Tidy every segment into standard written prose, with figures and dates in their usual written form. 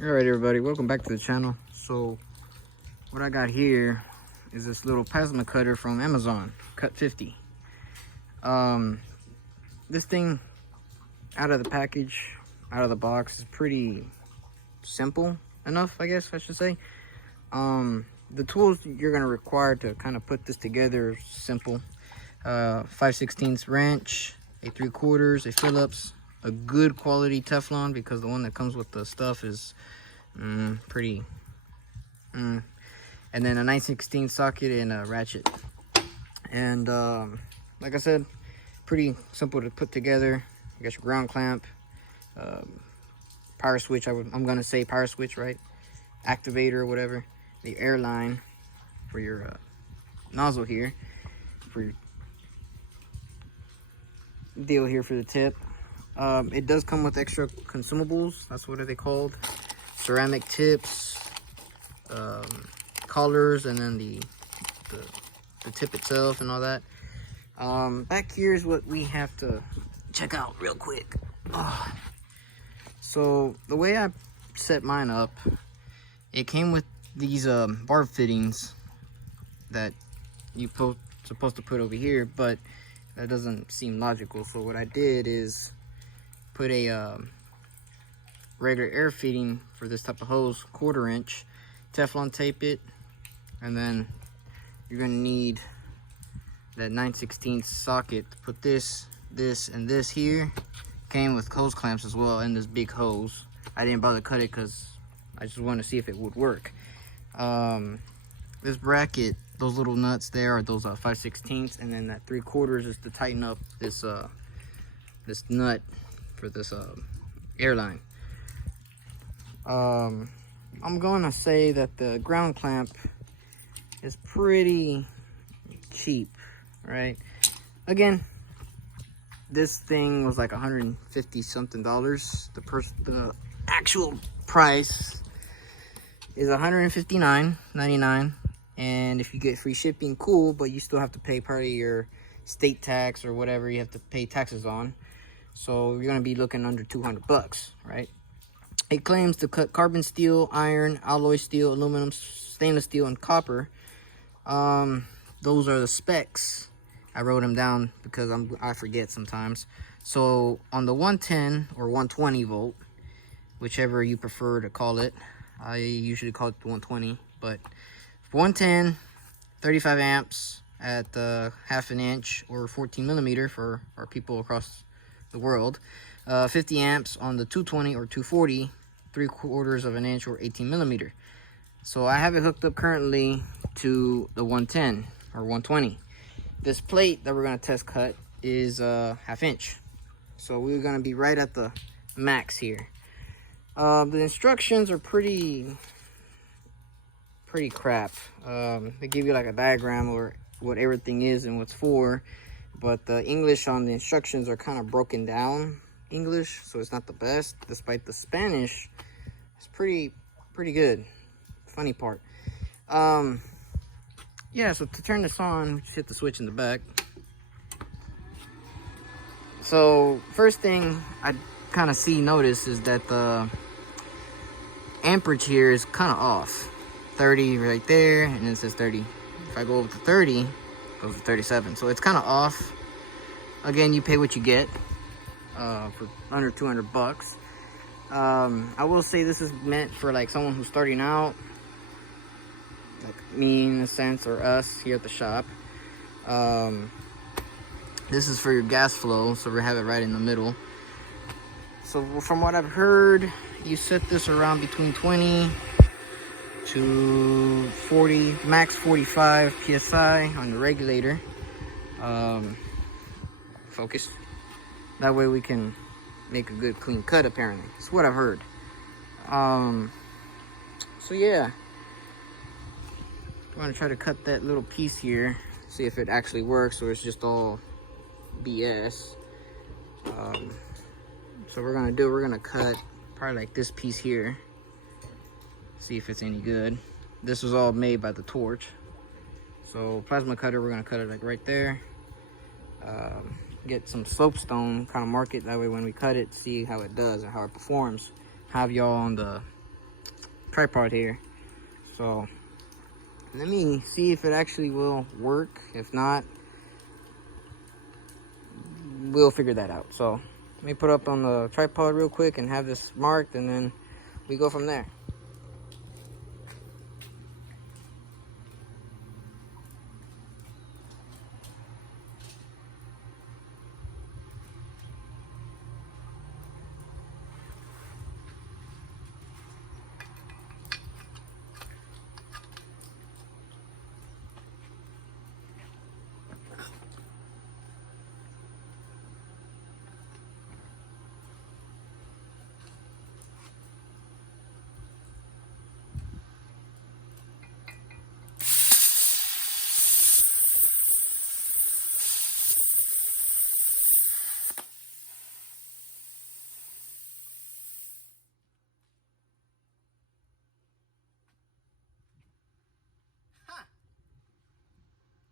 Alright everybody, welcome back to the channel. So what I got here is this little plasma cutter from Amazon, Cut 50. This thing out of the package, out of the box, is pretty simple enough, I guess I should say. The tools you're gonna require to kind of put this together are simple. 5/16 wrench, a 3/4, a Phillips, a good quality Teflon, because the one that comes with the stuff is pretty and then a 9/16 socket and a ratchet. And like I said, pretty simple to put together. You got your ground clamp, power switch, I'm gonna say power switch, right? Activator or whatever. The air line for your nozzle here, for your deal here for the tip. It does come with extra consumables. That's what are they called? Ceramic tips, collars, and then the tip itself and all that. Back here is what we have to check out real quick. So the way I set mine up, it came with these barb fittings that you supposed to put over here, but that doesn't seem logical. So what I did is put a regular air fitting for this type of hose, 1/4 inch, Teflon tape it, and then you're gonna need that 9/16 socket to put this, and this here. Came with hose clamps as well, and this big hose. I didn't bother to cut it because I just wanted to see if it would work. This bracket, those little nuts there are those 5/16, and then that 3/4 is to tighten up this this nut for this airline. I'm gonna say that the ground clamp is pretty cheap, right? Again, this thing was like $150 something. The actual price is $159.99, and if you get free shipping, cool, but you still have to pay part of your state tax or whatever you have to pay taxes on. So you're gonna be looking under 200 bucks, right? It claims to cut carbon steel, iron, alloy steel, aluminum, stainless steel, and copper. Those are the specs. I wrote them down because I forget sometimes. So on the 110 or 120 volt, whichever you prefer to call it, I usually call it the 120, but 110, 35 amps at 1/2 inch or 14 millimeter for our people across the world. 50 amps on the 220 or 240, 3/4 inch or 18 millimeter. So I have it hooked up currently to the 110 or 120. This plate that we're gonna test cut is 1/2 inch. So we're gonna be right at the max here. The instructions are pretty crap. They give you like a diagram or what everything is and what's for, but the English on the instructions are kind of broken down English, so it's not the best, despite the Spanish it's pretty good. Funny part, yeah, so to turn this on, we just hit the switch in the back. So first thing I kind of notice is that the amperage here is kind of off. 30 right there, and it says 30. If I go over to 30, it goes to 37. So it's kind of off. Again, you pay what you get for under 200 bucks. I will say this is meant for like someone who's starting out, like me in a sense, or us here at the shop. This is for your gas flow, so we have it right in the middle. So from what I've heard, you set this around between 20 to 40, max 45 psi on the regulator. Focus. That way we can make a good clean cut, apparently. That's what I've heard. So yeah, I'm gonna try to cut that little piece here, see if it actually works or it's just all BS. So we're gonna cut probably like this piece here, see if it's any good. This was all made by the Torch. So plasma cutter, we're gonna cut it like right there. Get some soapstone, kind of mark it, that way when we cut it, see how it does and how it performs. Have y'all on the tripod here. So let me see if it actually will work. If not, we'll figure that out. So let me put up on the tripod real quick and have this marked, and then we go from there.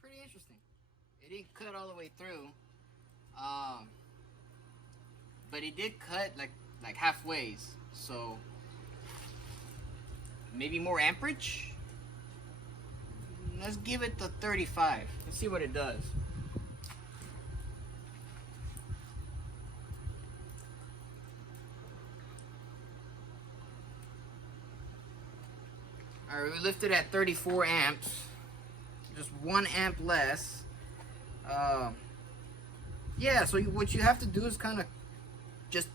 Pretty interesting. It didn't cut all the way through, but it did cut like halfway. So maybe more amperage. Let's give it the 35. Let's see what it does. All right, we lifted at 34 amps. Just 1 amp less. Yeah, so what you have to do is kind of just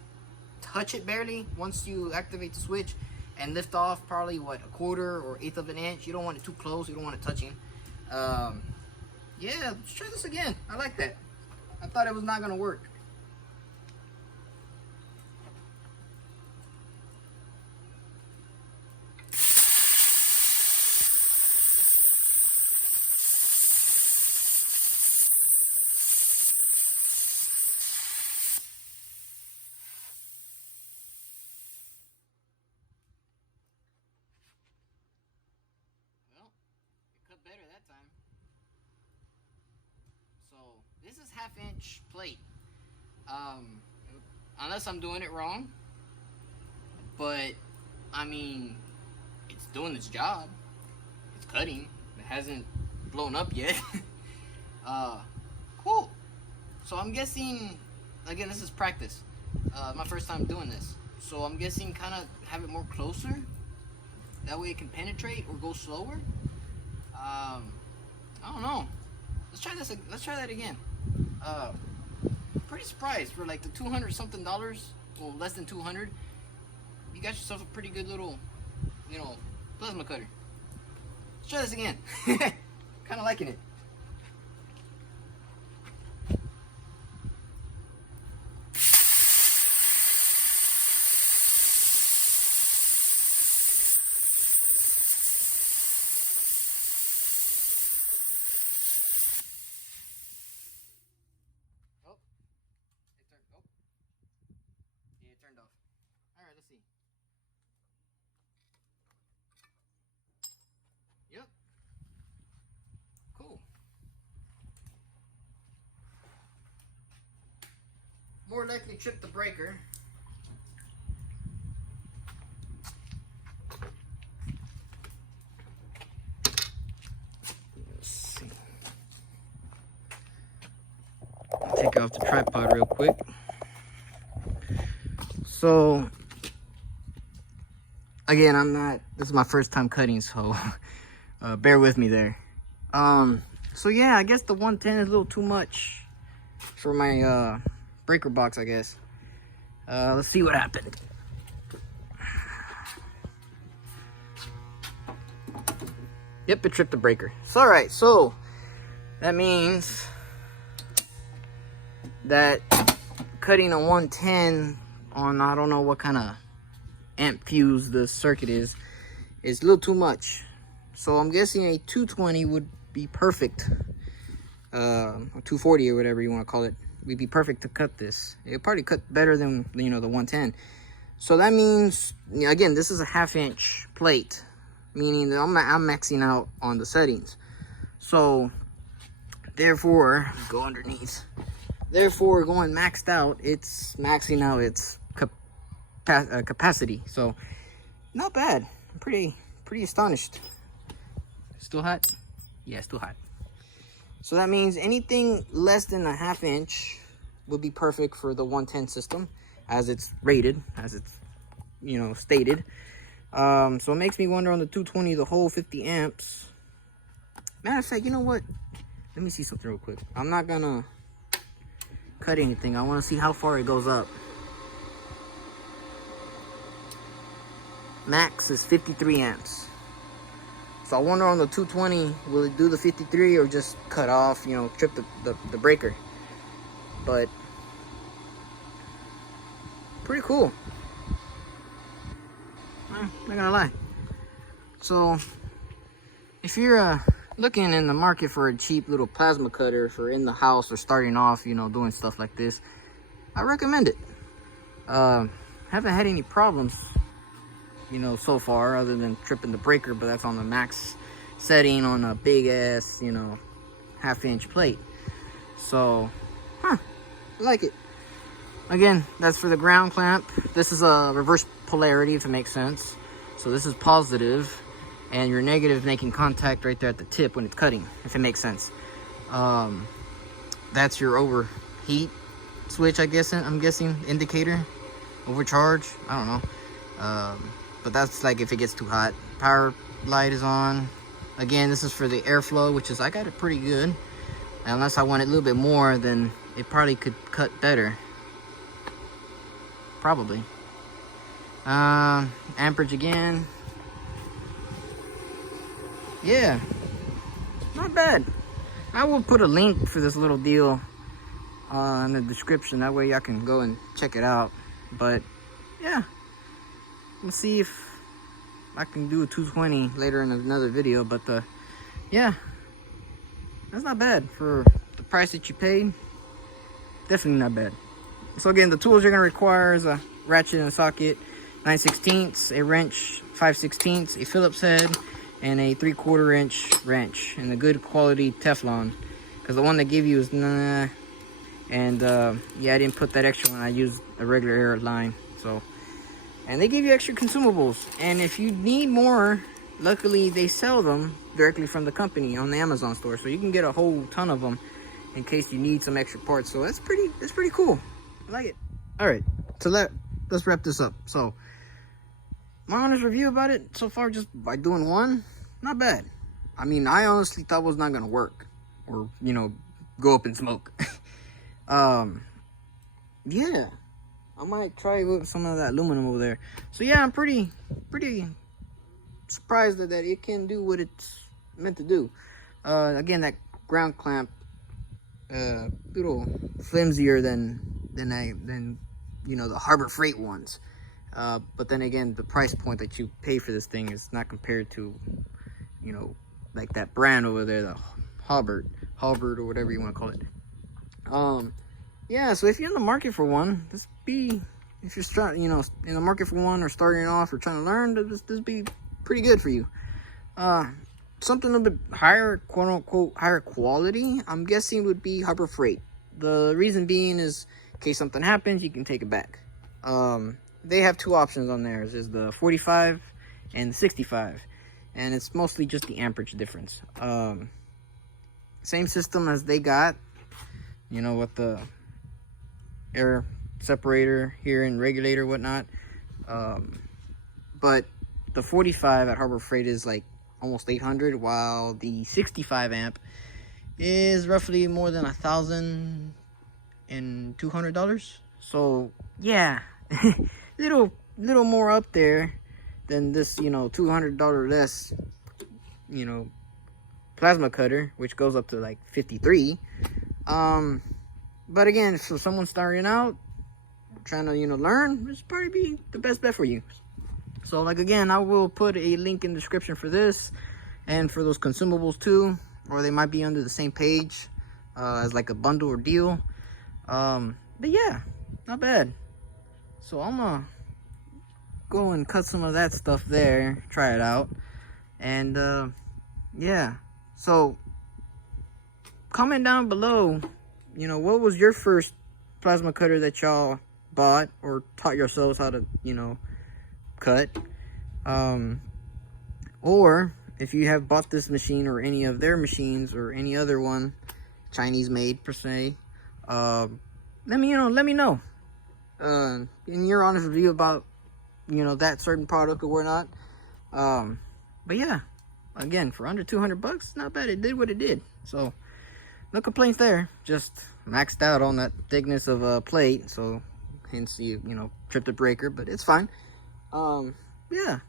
touch it barely once you activate the switch and lift off probably what, 1/4 or 1/8 of an inch. You don't want it too close, you don't want it touching. Yeah, let's try this again. I like that. I thought it was not gonna work. Better that time. So this is 1/2 inch plate, unless I'm doing it wrong, but I mean, it's doing its job. It's cutting. It hasn't blown up yet. Cool. So I'm guessing, again, this is practice, my first time doing this, so I'm guessing kind of have it more closer, that way it can penetrate, or go slower. I don't know. Let's try this. Let's try that again. Pretty surprised for like the $200 something, well, less than 200. You got yourself a pretty good little, plasma cutter. Let's try this again. Kind of liking it. Turned off. All right, let's see. Yep. Cool. More likely trip the breaker. Let's see. Take off the tripod real quick. So, again, this is my first time cutting, so bear with me there. So yeah, I guess the 110 is a little too much for my breaker box, I guess. Let's see what happened. Yep, it tripped the breaker. So, alright, so that means that cutting a 110 on, I don't know what kind of amp fuse the circuit is a little too much. So I'm guessing a 220 would be perfect, or 240 or whatever you want to call it, would be perfect to cut this. It'll probably cut better than, the 110. So that means, again, this is a 1/2 inch plate, meaning that I'm maxing out on the settings. So therefore, go underneath. Therefore, going maxed out, it's maxing out its capacity. So not bad. I'm pretty astonished. Still hot? Yeah, still hot. So that means anything less than a 1/2 inch would be perfect for the 110 system, as it's rated, as it's, you know, stated. So it makes me wonder on the 220, the whole 50 amps. Matter of fact, you know what? Let me see something real quick. I'm not gonna cut anything. I want to see how far it goes up. Max is 53 amps. So I wonder on the 220, will it do the 53 or just cut off, you know, trip the breaker? But pretty cool. Not gonna lie. So if you're looking in the market for a cheap little plasma cutter for in the house or starting off, you know, doing stuff like this, I recommend it. Haven't had any problems, you know, so far, other than tripping the breaker, but that's on the max setting on a big ass, you know, 1/2 inch plate. So, I like it. Again, that's for the ground clamp. This is a reverse polarity, if it makes sense. So this is positive, and your negative making contact right there at the tip when it's cutting, if it makes sense. That's your overheat switch, I guess. I'm guessing indicator, overcharge. I don't know. But that's like if it gets too hot. Power light is on. Again, this is for the airflow, which is, I got it pretty good. Unless I want it a little bit more, then it probably could cut better. Probably. Amperage again. Yeah, not bad. I will put a link for this little deal in the description. That way y'all can go and check it out. But yeah, let's see if I can do a 220 later in another video. But yeah, that's not bad for the price that you paid. Definitely not bad. So again, the tools you're gonna require is a ratchet and socket, 9/16, a wrench, 5/16, a Phillips head, and a 3/4 inch wrench, and a good quality Teflon, because the one they give you is nah. And yeah, I didn't put that extra one. I used a regular air line. So, and they give you extra consumables, and if you need more, luckily they sell them directly from the company on the Amazon store, so you can get a whole ton of them in case you need some extra parts. So that's pretty cool. I like it. All right, so let's wrap this up. So my honest review about it so far, just by doing one, not bad. I mean, I honestly thought it was not gonna work, or, you know, go up in smoke. Yeah, I might try with some of that aluminum over there. So yeah, I'm pretty surprised that it can do what it's meant to do. Again, that ground clamp, little flimsier than you know, the Harbor Freight ones. But then again, the price point that you pay for this thing is not compared to, you know, like that brand over there, the Halbert or whatever you want to call it. Yeah, so if you're in the market for one, if you're starting, you know, in the market for one or starting off or trying to learn, this be pretty good for you. Something a little bit higher, quote unquote, higher quality, I'm guessing would be Harbor Freight. The reason being is, in case something happens, you can take it back. They have two options on theirs, is the 45 and the 65, and it's mostly just the amperage difference. Same system as they got, you know, with the air separator here and regulator, whatnot. But the 45 at Harbor Freight is like almost 800, while the 65 amp is roughly more than $1,200. So yeah, little more up there than this, you know, $200 less, you know, plasma cutter, which goes up to like 53. But again, for someone starting out, trying to, you know, learn, this probably be the best bet for you. So like, again, I will put a link in the description for this and for those consumables too, or they might be under the same page as like a bundle or deal. But yeah, not bad. So I'm gonna go and cut some of that stuff there, try it out. And yeah, so comment down below, you know, what was your first plasma cutter that y'all bought or taught yourselves how to, you know, cut. Or if you have bought this machine or any of their machines or any other one, Chinese made per se, let me know in your honest review about that certain product or whatnot. But yeah, again, for under 200 bucks, not bad. It did what it did, so no complaints there. Just maxed out on that thickness of a plate, so hence you tripped a breaker, but it's fine. Yeah,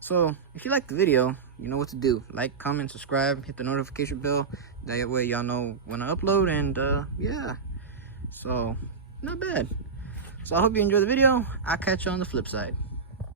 so if you like the video, you know what to do. Like, comment, subscribe, hit the notification bell. That way y'all know when I upload. And yeah, so not bad. So I hope you enjoy the video. I'll catch you on the flip side.